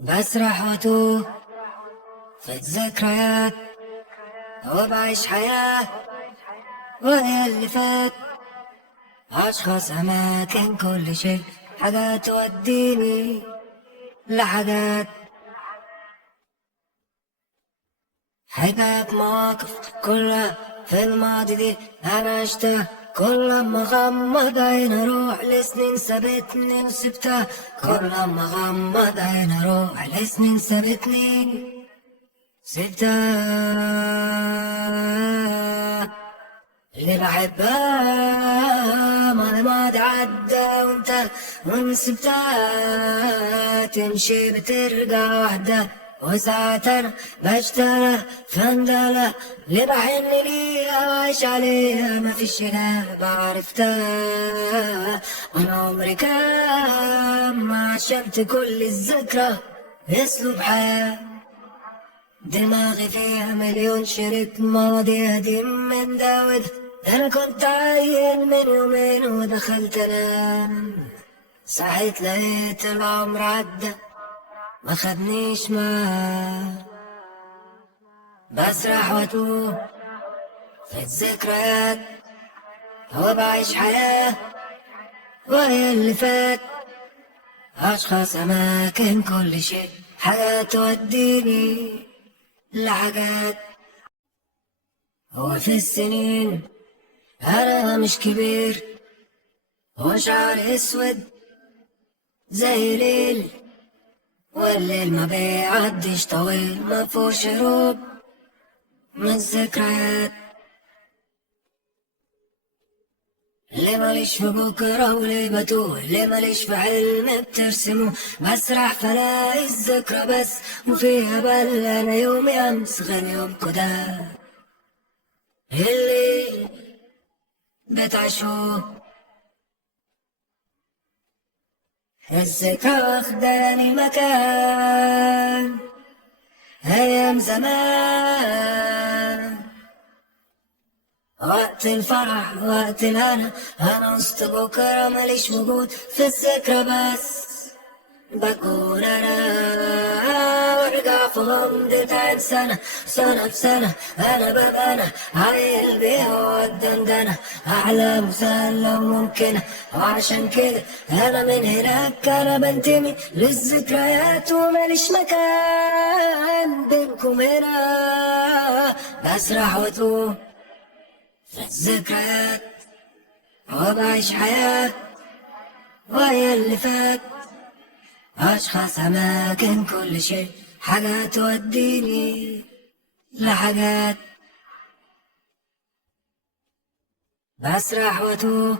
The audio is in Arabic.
بسرح واتوه في الذكريات وبعيش حياة وهي اللي فات. أشخاص، أماكن، كل شيء، حاجات توديني لحاجات، حكايات، مواقف كلها في الماضي دي أنا عشتها. كل ما غمض عين أروح لسنين سابتني وسبتها. كل ما غمض عين أروح لسنين سابتني سبتها. اللي بحبها ما الماضي عدى وانت وان سبتها تمشي بترجع وحدة. وساعات انا بشتغل فندلة اللي بحن ليها وعيش عليها ما فيش هنا بعرفتها. وانا عمري كام ما عشمت كل الذكرى اسلوب حياة. دماغي فيها مليون شريط ماضي قديم من ده وده. انا كنت عايل من يومين ودخلت انام، صحيت لقيت العمر عدى ما خدنيش معاه. بسرح واتوه في الذكريات وبعيش حياة وهي اللي فات. اشخاص، اماكن، كل شيء، حاجات توديني لحاجات. هو في السنين أنا مش كبير وشعري أسود زي ليل، والليل ما بيعديش طويل ما فيهوش هروب من الذكريات. اللي ماليش في بكرة واللي بتوه، اللي ماليش في حلم بترسمه. بسرح فلاقي الذكرى بس وفيها بل أنا يومي أمس غير يومكو ده اللي بتعيشوه. الذكرى واخداني مكان أيام زمان، وقت الفرح وقت الهنا. أنا وسط بكرة ماليش وجود في الذكرى بس بكون أنا. وارجع في غمضة عين سنة سنة بسنة أنا ببقى أنا عايل بيه والدندنة أحلام سهلة وممكنة. وعشان كده أنا من هناك أنا بنتمي للذكريات وماليش مكان بينكم هنا. بسرح واتوه في الذكريات وبعيش حياة وهي اللي فات. أشخاص، أماكن، كل شيء، حاجات توديني لحاجات. بسرح واتوه